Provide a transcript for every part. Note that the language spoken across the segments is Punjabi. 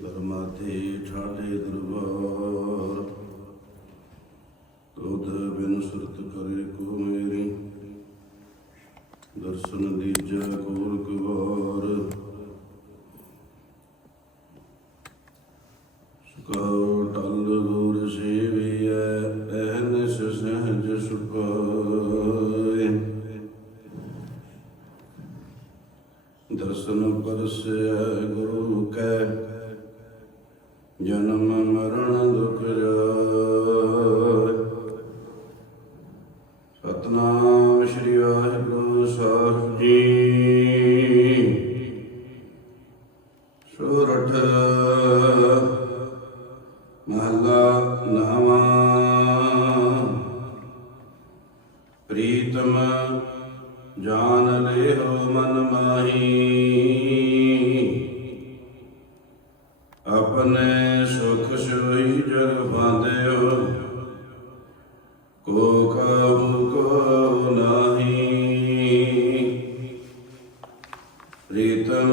ਧਰਮਾਤੇ ਠਾਡੇ ਦਰਬਾਰ। ਤੋਦ ਬਿਨ ਸੁਰਤ ਕਰੇ ਕੋ ਮੇਰੀ। ਦਰਸ਼ਨ ਦੀਜੈ ਕੋਲ ਕੁਵਾਰ। ਸੁਕਾਉ ਟਲ ਗੁਰ ਸੇਵੀਐ ਐਨਸ ਸਹਜ ਸੁਪਾਏ। ਦਰਸ਼ਨ ਪਰਸੈ ਗੁਰੂ ਕੈ ਜਨਮ ਮਰਨ ਦੁਖ ਜਾਇ ਸਤਨਾਮ ਸ੍ਰੀ ਵਾਹਿਗੁਰੂ ਸਾਹਿਬ ਜੀ। ਸੋਰਠ ਮਹਲਾ ਨਾਮਾ ਪ੍ਰੀਤਮ ਜਾਨ ਲਿਓ ਮਨ ਮਾਹੀ ਆਪਣੇ ਸੁਖ ਸੋਈ ਜਗ ਬਾਂਧਿਓ ਕੋ ਕਾਹੂ ਕੋ ਨਾਹੀ। ਪ੍ਰੀਤਮ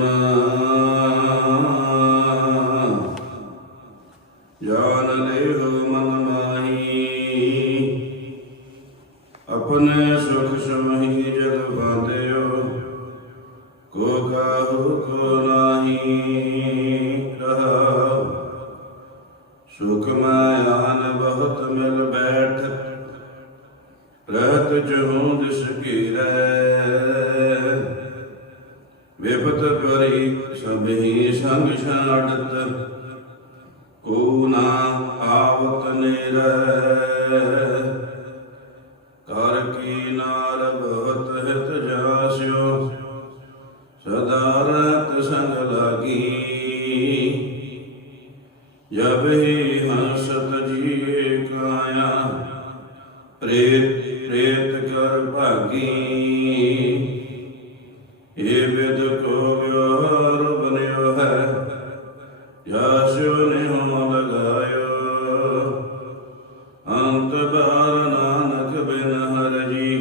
ਜਾਨ ਲਿਓ ਮਨ ਮਾਹੀ। ਆਪਣੇ ਸੁਖ ਸਮਹੀ ਸੁਖ ਮਾਇਆਨ ਬਹੁਤ ਮਿਲ ਬੈਠ ਰਹਿਤ ਜਹੂੰ ਦਿਸ ਕੀਰੈ ਵਿਪਤ ਕਰੀ ਸਭੀ ਸੰਗ ਛਾੜਤ ਕੋ ਨਾ ਆਵਤ ਨਿਰੈ ਕਰ ਕੀ ਨਾਰ ਜਬ ਹੀ ਹੰਸਤ ਜੀ ਕਾਇਆ। ਪ੍ਰੇਤ ਪ੍ਰੇਤ ਕਰ ਭਾਗੀ। ਇਹ ਵਿਦ ਕੋ ਵਿਵਹਾਰ ਬਨਿਓ ਹੈ ਜਾਸਿਓ ਨੇ ਹੋ ਲਗਾਇਓ ਅੰਤ ਬਾਰ ਨਾਨਕ ਬਿਨ ਹਰ ਜੀ,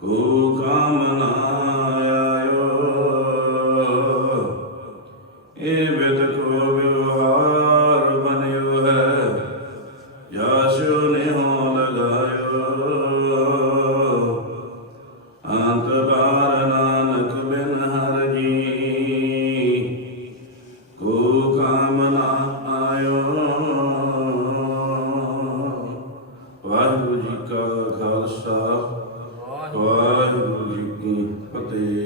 ਕੋ ਕਾਮ ਆਇਓ। ਇਹ ਵਿਦ ਕੋ ਅੰਤ ਬਾਰ ਨਾਨਕ ਬਿਨ ਹਰ ਜੀ। ਕੋ ਕਾਮ ਆਇਓ। ਵਾਹਿਗੁਰੂ ਜੀ ਕਾ ਖਾਲਸਾ, ਵਾਹਿਗੁਰੂ ਜੀ ਕੀ ਫਤਿਹ।